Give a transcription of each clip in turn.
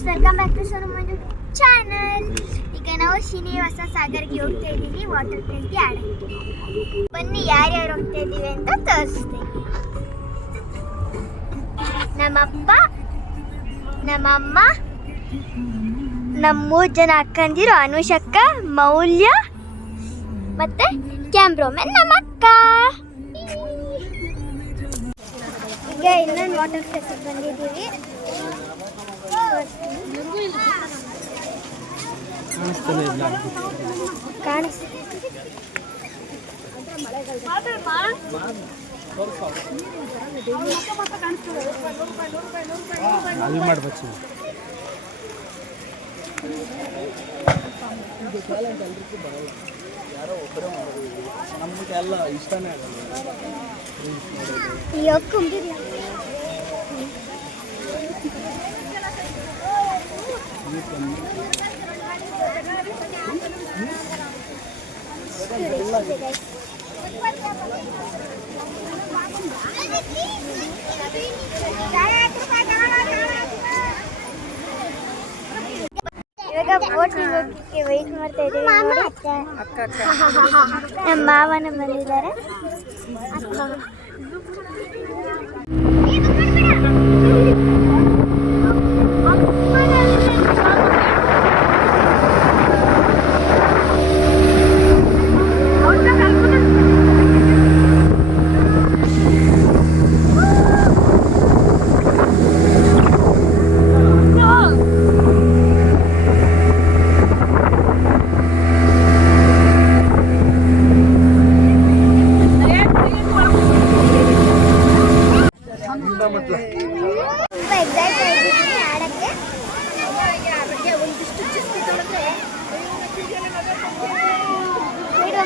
Guys, welcome back to Sonu Manju channel. ಈಗ ನಾವು ಶ್ರೀನಿವಾಸ ಸಾಗರ್ಗೆ ಹೋಗ್ತಾ ಇದ್ದೀವಿ, ವಾಟರ್ ಪ್ಲೇಸ್ಗೆ ಆಡೋಕ್ಕೆ. ಬನ್ನಿ ಯಾರ್ಯಾರು ಹೋಗ್ತಾ ಇದ್ದೀವಿ ಅಂತ ತೋರಿಸ್ತೀನಿ. ನಮ್ಮಪ್ಪ, ನಮ್ಮಮ್ಮ, ನಮ್ಮ 3 ಜನ ಅಕ್ಕಂದಿರು, ಅನುಷಕ್ಕ, ಮೌಲ್ಯ ಮತ್ತೆ ಕ್ಯಾಮ್ರಾಮನ್ ನಮ್ಮ ಅಕ್ಕ. ಈಗ ಇನ್ನೊಂದು ವಾಟರ್ ಪ್ಲೇಸಿಗೆ ಬಂದಿದ್ದೀವಿ. ನಮ್ಗೆಲ್ಲ ಇಷ್ಟನೇ ಆಗಲ್ಲ. ಇವಾಗ ಬೋಟಿಂಗ್ ಹೋಗ್ಲಿಕ್ಕೆ ವೆಯ್ಟ್ ಮಾಡ್ತಾ ಇದ್ದೀವಿ. ನಮ್ಮ ಮಾವನ ಬಂದಿದ್ದಾರೆ. ತುಂಬ ಎಕ್ಸೈಟ್ ಆಗಿದ್ದೀನಿ ಆಡಕ್ಕೆ.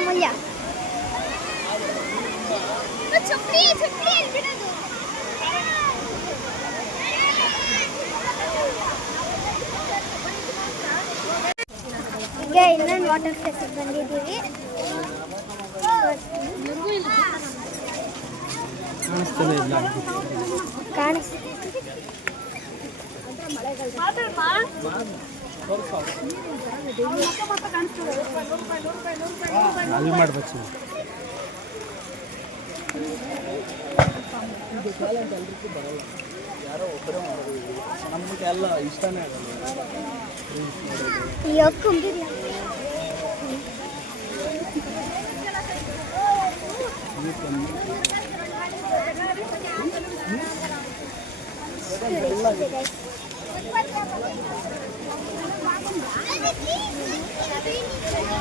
ಮೂಲ್ಯ ಈಗ ಇನ್ನೊಂದು ವಾಟರ್ ಪ್ಲೇಸಿಗೆ ಬಂದಿದ್ದೀವಿ. ಯಾರೋ ಒಬ್ಬರೇ ಮಾಡೋದು, ನಮ್ಗೆಲ್ಲ ಇಷ್ಟನೇ ಆಗಲ್ಲ.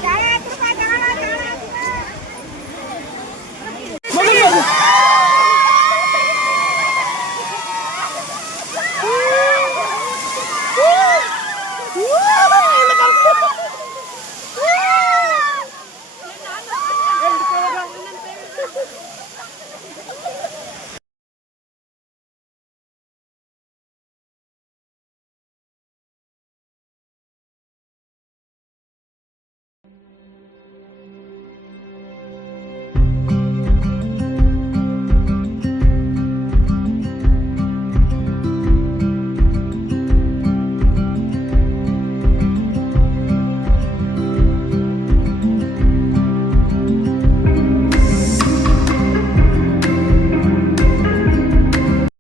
Guys,